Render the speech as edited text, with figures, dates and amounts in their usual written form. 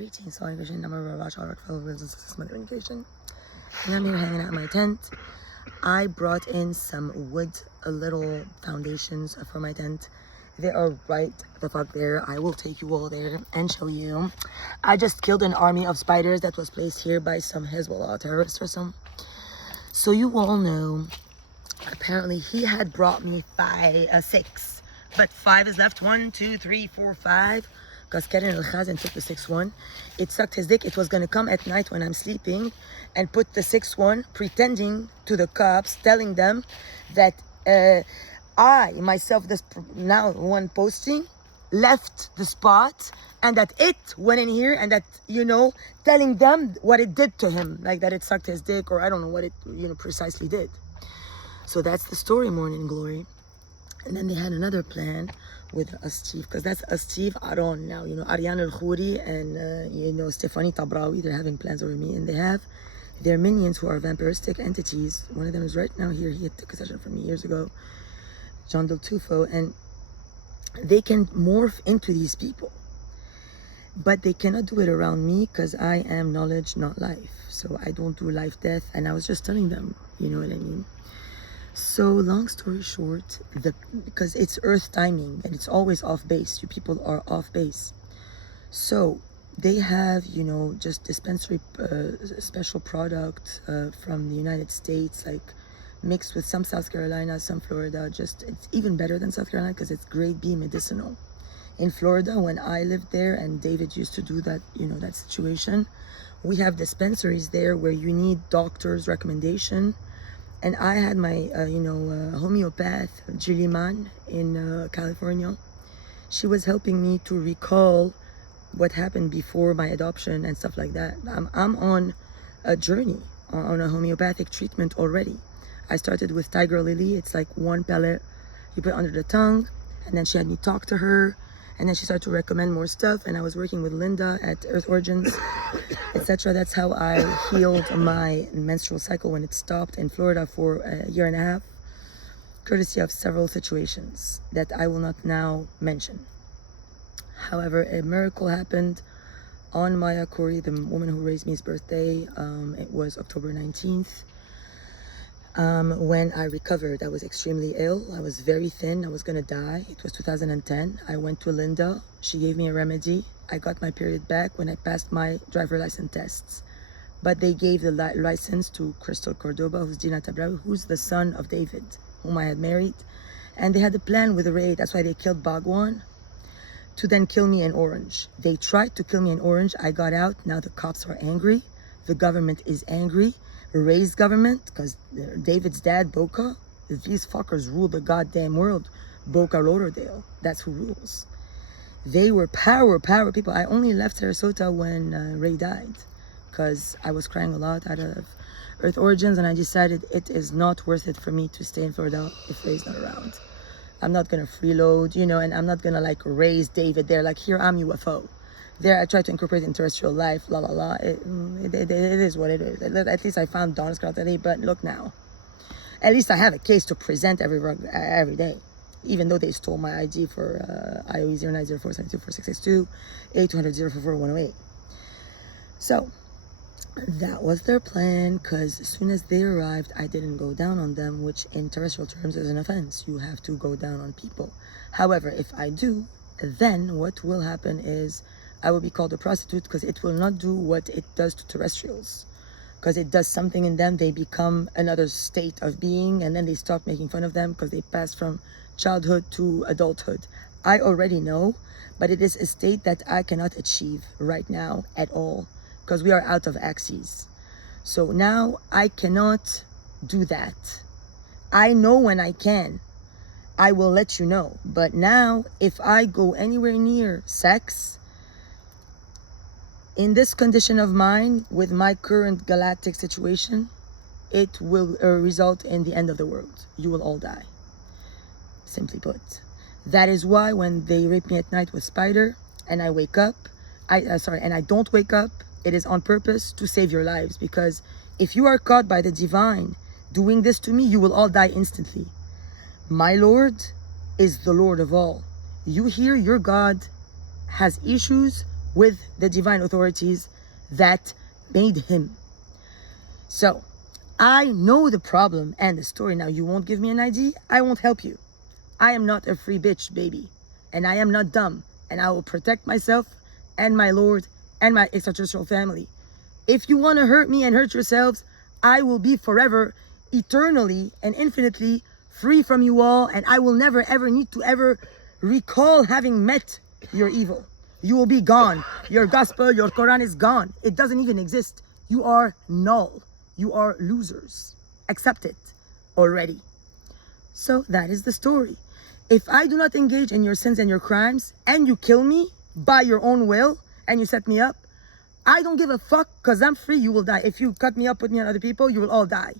Greetings, all Christian. I'm Aurora, fellow business communication. And I'm here hanging out in my tent. I brought in some wood, little foundations for my tent. They are right the fuck there. I will take you all there and show you. I just killed an army of spiders that was placed here by some Hezbollah terrorists or some. So you all know, apparently he had brought me six, but 5 is left. 1, 2, 3, 4, 5. Because Karen El-Khazin took the 6th one. It sucked his dick. It was going to come at night when I'm sleeping and put the 6th one, pretending to the cops, telling them that I, myself, this now one posting, left the spot and that it went in here and that, telling them what it did to him. Like that it sucked his dick or I don't know what it, precisely did. So that's the story, Morning Glory. And then they had another plan with Steve, because that's Steve Aron now, Ariane El-Khouri and, Stephanie Tabrawi, they're having plans over me, and they have their minions who are vampiristic entities. One of them is right now here. He took a session from me years ago, John Del Tufo, and they can morph into these people. But they cannot do it around me because I am knowledge, not life. So I don't do life, death, and I was just telling them, you know what I mean? So long story short, because it's earth timing and it's always off base, you people are off base. So they have, just dispensary special product from the United States, like mixed with some South Carolina, some Florida. It's even better than South Carolina because it's grade B medicinal. In Florida, when I lived there and David used to do that, that situation, we have dispensaries there where you need doctor's recommendation. And I had my, homeopath, Julie Mann, in California. She was helping me to recall what happened before my adoption and stuff like that. I'm on a journey, on a homeopathic treatment already. I started with Tiger Lily. It's like 1 pellet you put under the tongue. And then she had me talk to her. And then she started to recommend more stuff. And I was working with Linda at Earth Origins, etc. That's how I healed my menstrual cycle when it stopped in Florida for a year and a half, courtesy of several situations that I will not now mention. However, a miracle happened on Maya Corey, the woman who raised me's birthday. It was October 19th. When I recovered, I was extremely ill. I was very thin. I was gonna die. It was 2010. I went to Linda. She gave me a remedy. I got my period back when I passed my driver license tests. But they gave the license to Crystal Cordoba, who's Dina Tabrawi, who's the son of David, whom I had married. And they had a plan with a raid. That's why they killed Bhagwan, to then kill me in Orange. They tried to kill me in Orange. I got out. Now the cops are angry. The government is angry. Raised government, because David's dad, Boca, these fuckers rule the goddamn world. Boca Lauderdale, that's who rules. They were power people. I only left Sarasota when Ray died, because I was crying a lot out of Earth Origins, and I decided it is not worth it for me to stay in Florida if Ray's not around. I'm not gonna freeload, and I'm not gonna raise David there, here I'm UFO. There, I tried to incorporate in terrestrial life, la la la. It is what it is. At least I found Donna's today, but look now. At least I have a case to present every day, even though they stole my ID for IOE 0904724662 A200-044-108. So that was their plan, because as soon as they arrived, I didn't go down on them, which in terrestrial terms is an offense. You have to go down on people. However, if I do, then what will happen is I will be called a prostitute, because it will not do what it does to terrestrials. Because it does something in them, they become another state of being, and then they stop making fun of them because they pass from childhood to adulthood. I already know, but it is a state that I cannot achieve right now at all, because we are out of axes. So now I cannot do that. I know when I can. I will let you know. But now, if I go anywhere near sex, in this condition of mine, with my current galactic situation, it will result in the end of the world. You will all die. Simply put. That is why when they rape me at night with spider, and I wake up, and I don't wake up, it is on purpose to save your lives. Because if you are caught by the divine doing this to me, you will all die instantly. My Lord is the Lord of all. You hear your God has issues with the divine authorities that made him. So I know the problem and the story. Now, you won't give me an ID, I won't help you. I am not a free bitch, baby. And I am not dumb. And I will protect myself and my Lord and my extraterrestrial family. If you want to hurt me and hurt yourselves, I will be forever, eternally, and infinitely free from you all. And I will never, ever need to ever recall having met your evil. You will be gone. Your gospel, your Quran is gone. It doesn't even exist. You are null. You are losers. Accept it already. So that is the story. If I do not engage in your sins and your crimes, and you kill me by your own will, and you set me up, I don't give a fuck, because I'm free, you will die. If you cut me up, put me on other people, you will all die.